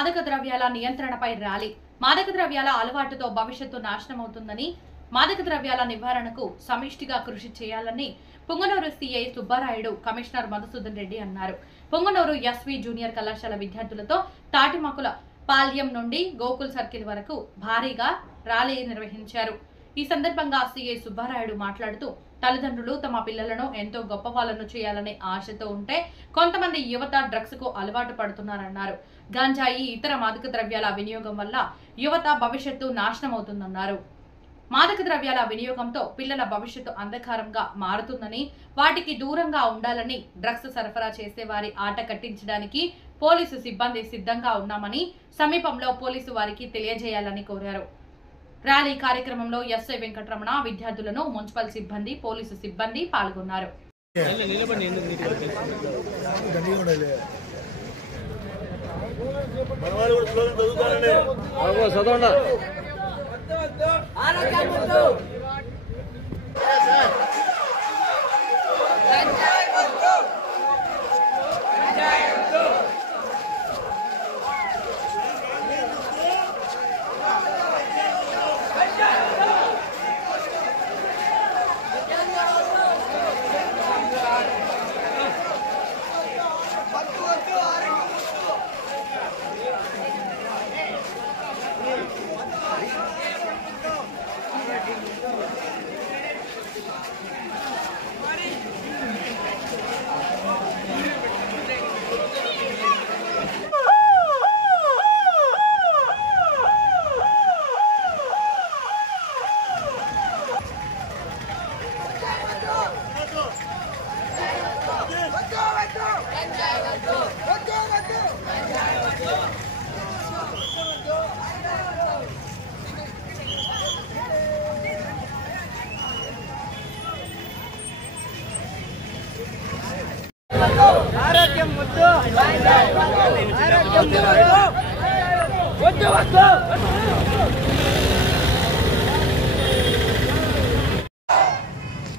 మాదక ద్రవ్యాల నియంత్రణపై ర్యాలీ. మాదక ద్రవ్యాల అలవాటుతో భవిష్యత్తు నాశనమవుతుందని, మాదక ద్రవ్యాల నివారణకు సమిష్టిగా కృషి చేయాలని పొంగనూరు సీఐ సుబ్బారాయుడు, కమిషనర్ మధుసూదన్ రెడ్డి అన్నారు. పొంగనూరు ఎస్వి జూనియర్ కళాశాల విద్యార్థులతో తాటిమాకుల పాల్యం నుండి గోకుల్ సర్కిల్ వరకు భారీగా ర్యాలీ నిర్వహించారు. ఈ సందర్భంగా సీఐ సుబ్బారాయుడు మాట్లాడుతూ, తల్లిదండ్రులు తమ పిల్లలను ఎంతో గొప్ప వాళ్ళను చేయాలనే ఆశతో ఉంటే కొంతమంది యువత డ్రగ్స్ కు అలవాటు పడుతున్నారన్నారు. గంజాయి, ఇతర మాదక ద్రవ్యాల వినియోగం వల్ల యువత భవిష్యత్తు నాశనమవుతుందన్నారు. మాదక ద్రవ్యాల వినియోగంతో పిల్లల భవిష్యత్తు అంధకారంగా మారుతుందని, వాటికి దూరంగా ఉండాలని, డ్రగ్స్ సరఫరా చేసే వారి ఆట కట్టించడానికి పోలీసు సిబ్బంది సిద్ధంగా ఉన్నామని సమీపంలో పోలీసు వారికి తెలియజేయాలని కోరారు. ర్యాలీ కార్యక్రమంలో ఎస్ఐ వెంకటరమణ, విద్యార్థులను, మున్సిపల్ సిబ్బంది, పోలీసు సిబ్బంది పాల్గొన్నారు.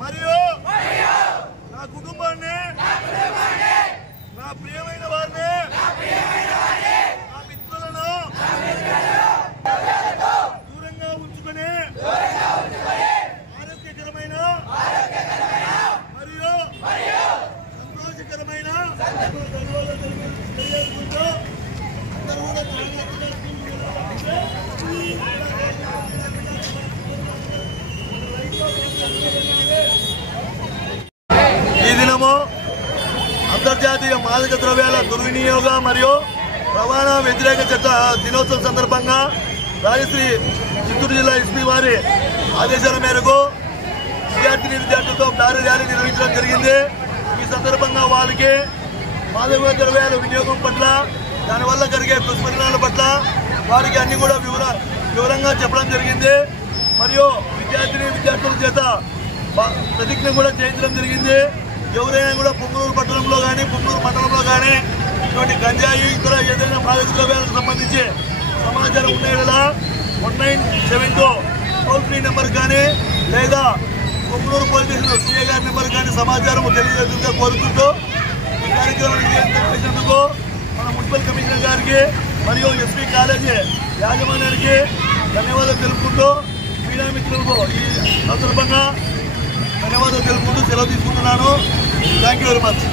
మరియు నా కుటుంబాన్ని, నా ప్రియమైన వారిని, నా మిత్రులను దూరంగా ఉంచుకొని ఆరోగ్యకరమైన మరియు సంతోషకరమైన తెలియజేసుకుంటూ అందరూ ఈ దినము అంతర్జాతీయ మాదక ద్రవ్యాల దుర్వినియోగ మరియు రవాణా వ్యతిరేక చట్ట దినోత్సవం సందర్భంగా రాజశ్రీ చిత్తూరు జిల్లా ఎస్పీ వారి ఆదేశాల మేరకు విద్యార్థులతో భారీ ర్యాలీ నిర్వహించడం జరిగింది. ఈ సందర్భంగా వారికి మాదక ద్రవ్యాల వినియోగం పట్ల, దానివల్ల కలిగే దుష్పరిణామాల పట్ల వారికి అన్ని కూడా వివరంగా చెప్పడం జరిగింది. మరియు విద్యార్థుల చేత ప్రతిజ్ఞ కూడా చేయించడం జరిగింది. ఎవరైనా కూడా పొంగనూరు పట్టణంలో కానీ, పొంగనూరు మండలంలో కానీ ఇటువంటి గంజాయి, ఇతర ఏదైనా మాదక ద్రవ్యాలకు సంబంధించి సమాచారం ఉండేలా 1972 టోల్ ఫ్రీ నెంబర్ కానీ, లేదా పొంగనూరు పోలీస్ స్టేషన్ సీఏ గారి నెంబర్ కానీ సమాచారం తెలియజేస్తుందిగా కోరుకుంటూ ఈ కార్యక్రమాన్ని నిర్వహించినందుకు మన మున్సిపల్ కమిషనర్ గారికి మరియు ఎస్పీ కాలేజీ యాజమాన్యానికి ధన్యవాదాలు తెలుపుకుంటూ, మీడియా మిత్రులకు ఈ సందర్భంగా ధన్యవాదాలు తెలుపుకుంటూ సెలవు తీసుకుంటున్నాను. Thank you very much.